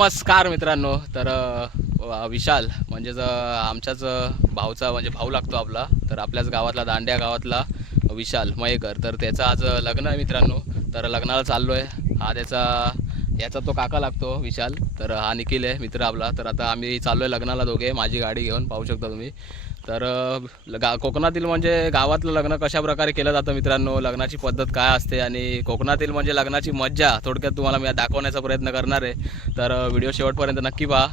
नमस्कार मित्रांनो. तर विशाल म्हणजेच आमच्याच भाऊचा म्हणजे भाऊ लागतो आपला. तर आपल्याच गावातला दांड्या गावातला विशाल मयेकर. तर त्याचं आज लग्न आहे मित्रांनो. तर लग्नाला चाललो आहे. हा याचा तो काका लागतो विशाल. तर हा निखिल आहे मित्र आपला. तर आता आम्ही चाललो आहे लग्नाला दोघे, माझी गाडी घेऊन. पाहू शकता तुम्ही. तर कोकणातील म्हणजे गावातलं लग्न कशा प्रकारे केलं जातं मित्रांनो, लग्नाची पद्धत काय असते आणि कोकणातील म्हणजे लग्नाची मज्जा थोडक्यात तुम्हाला मी दाखवण्याचा प्रयत्न करणार आहे. तर व्हिडिओ शेवटपर्यंत नक्की पहा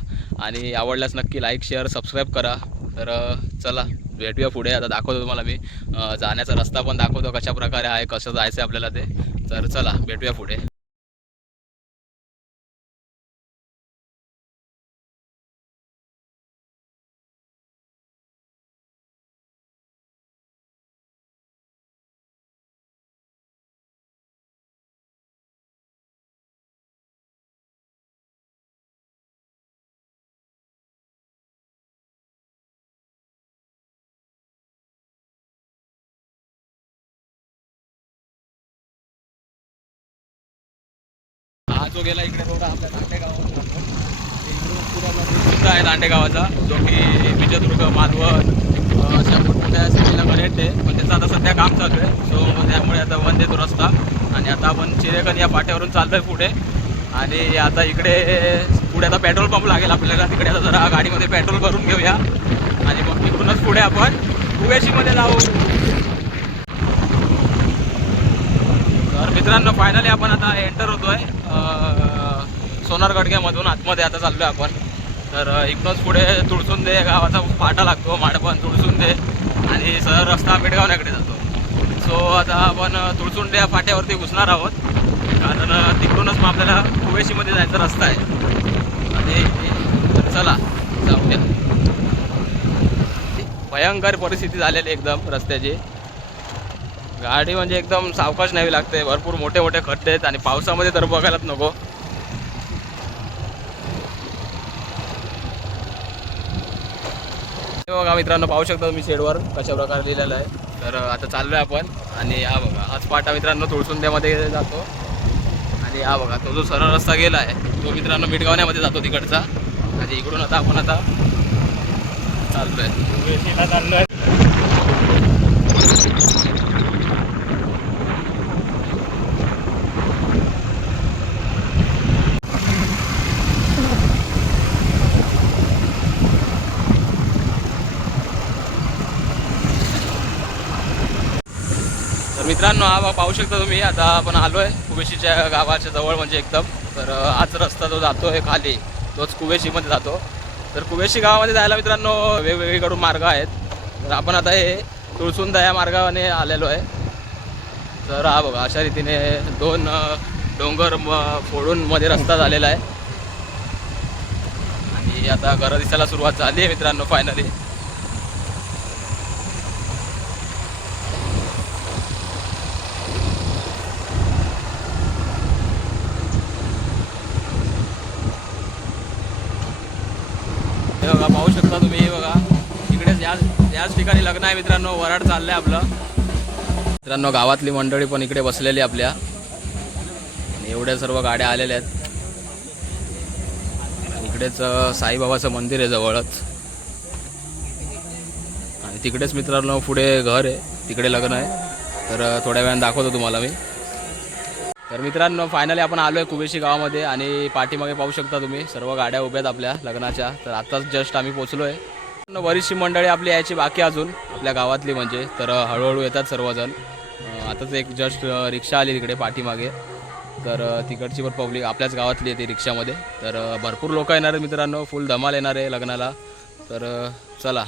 आणि आवडल्यास नक्की लाईक शेअर सबस्क्राईब करा. तर चला भेटूया पुढे. आता दाखवतो तुम्हाला मी जाण्याचा रस्ता पण दाखवतो कशा प्रकारे आहे, कसं जायचं आहे आपल्याला ते. तर चला भेटूया पुढे. हा जो गेला इकडे बघा आपल्या दांडेगावात इकडून आहे दांडेगावाचा, जो की विजयदुर्ग मालवण अशा मोठमोठ्या सिटीला कनेक्ट आहे. पण त्याचं आता सध्या काम चालू आहे. सो त्यामुळे आता बंद येतो रस्ता. आणि आता आपण चिरेकन या फाट्यावरून चालतोय पुढे. आणि आता इकडे पुढे आता पेट्रोल पंप लागेल आपल्याला. तिकडे आता जरा गाडीमध्ये पेट्रोल भरून घेऊया आणि मग तिकडूनच पुढे आपण कुवेशीमध्ये जाऊ. तर मित्रांनो फायनली आपण आता एंटर होतोय सोनार गडग्यामधून आतमध्ये आता चाललो आहे आपण. तर इकडूनच पुढे तुळसुंदे गावाचा फाटा लागतो, माडपण तुळसुंदे आणि सरळ रस्ता पेडगावण्याकडे जातो. सो आता आपण तुळसुंडे या फाट्यावरती घुसणार आहोत, कारण तिकडूनच मग आपल्याला कुवेशीमध्ये जायचा रस्ता आहे. आणि चला जाऊया. भयंकर परिस्थिती झालेली एकदम रस्त्याची. गाडी म्हणजे एकदम सावकाश न्यावी लागते. भरपूर मोठे मोठे खड्डे आहेत आणि पावसामध्ये तर बघायलाच नको. बघा मित्रांनो, पाहू शकता तुम्ही शेडवर कशा प्रकारे लिहिलेलं आहे. तर आता चाललोय आपण. आणि हा बघा हाच फाटा मित्रांनो तुळसुंद्यामध्ये जातो. आणि हा बघा तो जो सरळ रस्ता गेला आहे तो मित्रांनो मिठगावण्यामध्ये जातो तिकडचा. आणि इकडून आता आपण चाललोय. मित्रांनो हा पाहू शकता तुम्ही. आता आपण आलो आहे कुवेशीच्या गावाच्या जवळ म्हणजे एकदम. तर हाच रस्ता जो जातो आहे खाली तोच कुवेशीमध्ये जातो. तर कुवेशी गावामध्ये जायला मित्रांनो वेगवेगळीकडून मार्ग आहेत. तर आपण आता हे तुळसुंदा या मार्गाने आलेलो आहे. तर हा बघा अशा रीतीने दोन डोंगर फोडून मध्ये रस्ता झालेला आहे. आणि आता घरं दिसायला सुरुवात झाली आहे मित्रांनो फायनली. बघा पाहू शकता तुम्ही. बघा इकडेच याच ठिकाणी लग्न आहे मित्रांनो. वराड चाललंय आपलं. मित्रांनो गावातली मंडळी पण इकडे बसलेली आपल्या. आणि एवढ्या सर्व गाड्या आलेल्या आहेत. इकडेच साईबाबाचं मंदिर आहे जवळच. आणि तिकडेच मित्रांनो पुढे घर आहे, तिकडे लग्न आहे. तर थोड्या वेळाने दाखवतो तुम्हाला मी. तर मित्रांनो फायनली आपण आलो आहे कुवेशी गावामध्ये. आणि पाठीमागे पाहू शकता तुम्ही सर्व गाड्या उभ्या आहेत आपल्या लग्नाच्या. तर आत्ताच जस्ट आम्ही पोचलो आहे. बरीचशी मंडळी आपली यायची बाकी अजून आपल्या गावातली म्हणजे. तर हळूहळू येतात सर्वजण. आताच एक जस्ट रिक्षा आली तिकडे पाठीमागे. तर तिकडची पण पब्लिक आपल्याच गावातली येते रिक्षामध्ये. तर भरपूर लोक येणार आहेत मित्रांनो. फुल धमाल येणार आहे लग्नाला. तर चला.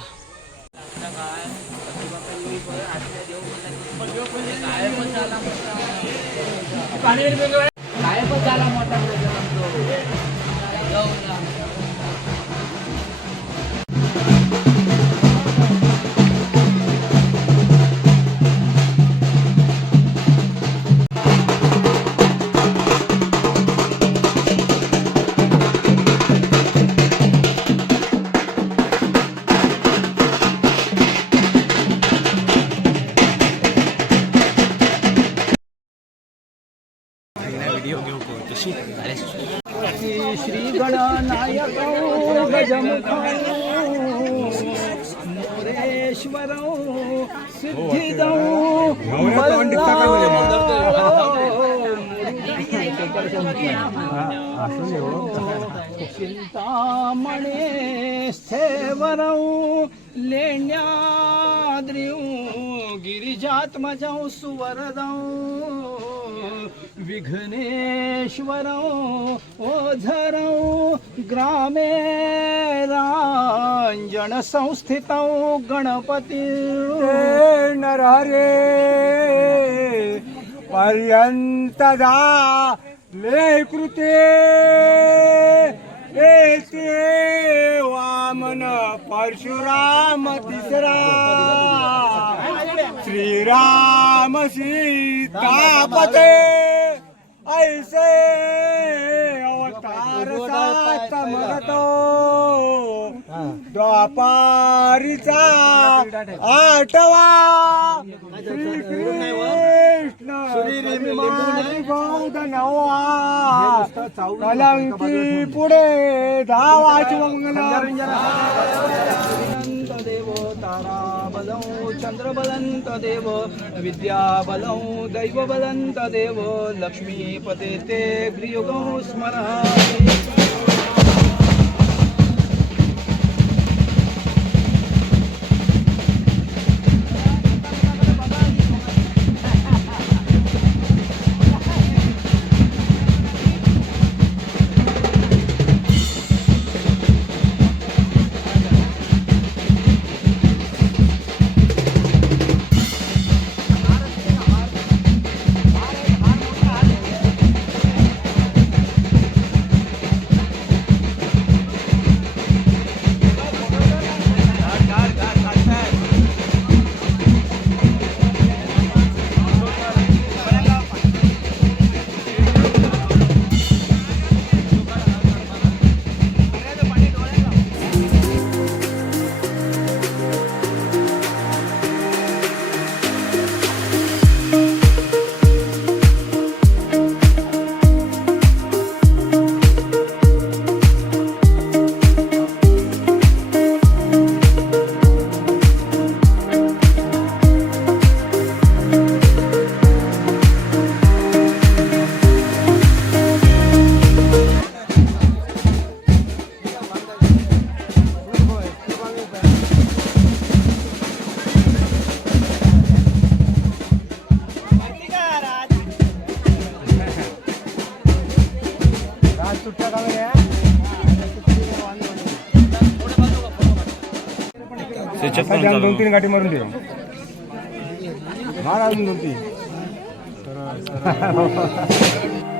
श्री गणेश मोरेश्वर सिद्धिदौ चिंतामणे स्थेवरौ लेण्याद्रिऊ गिरिजात्मजौ सुवरदौ विघ्नेश्वरौ ओझरौ ग्रामे रांजन संस्थितौ गणपती नरहरे पर्यंतदा लेकृते एते वामन परशुराम तिसरा श्रीराम सीतापते ऐसे अवतार सात मगतो द्वापारीचा आठवा श्रीकृष्ण बौद्ध नवा कलंकी पुढे धावाची मंगल देव तारा बलौ चंद्र बलंत देव विद्या बलौ दैव बलंत देव लक्ष्मीपते ते गृयुगौ स्मरामि दोन तीन गाठी मारून दे मार अजून 2-3 ॐ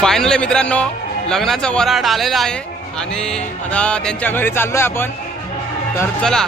फायनली मित्रांनो लग्नाचं वराड आलेलं आहे आणि आता त्यांच्या घरी चाललोय आपण. तर चला.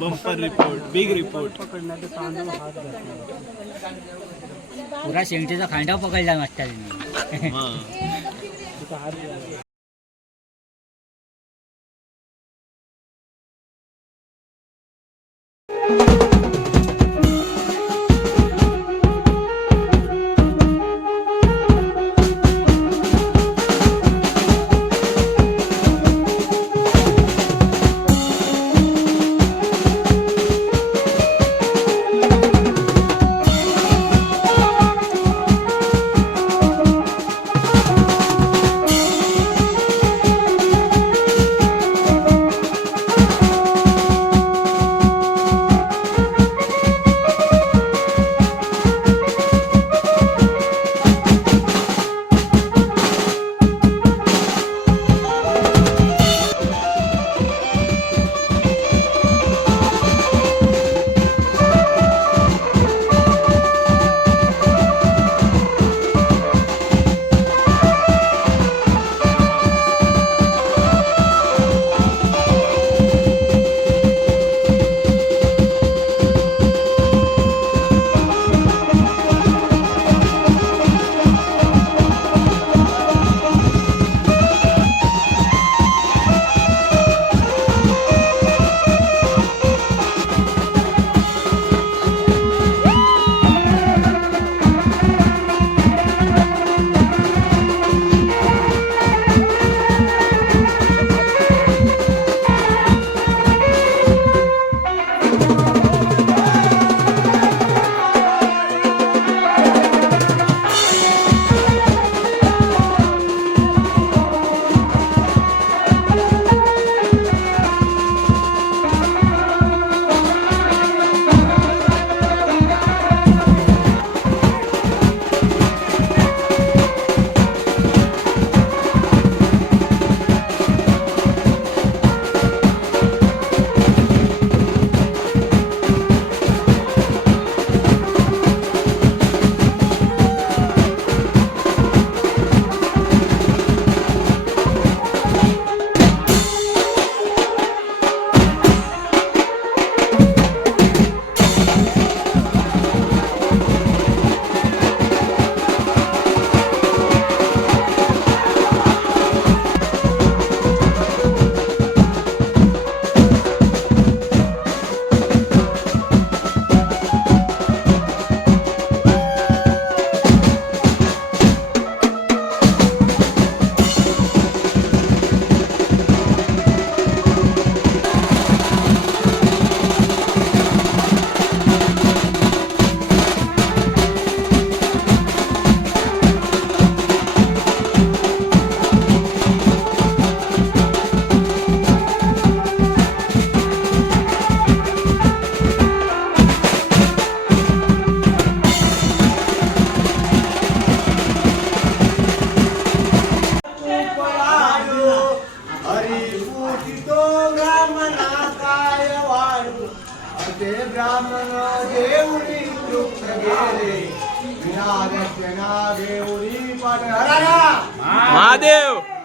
बंपर रिपोर्ट बिग रिपोर्ट पुरा शेंगटीचा खांडा पकडला मास्टरने. ते ब्राह्मण देऊळी तृप्त गेले विना देऊळी पाठ महादेव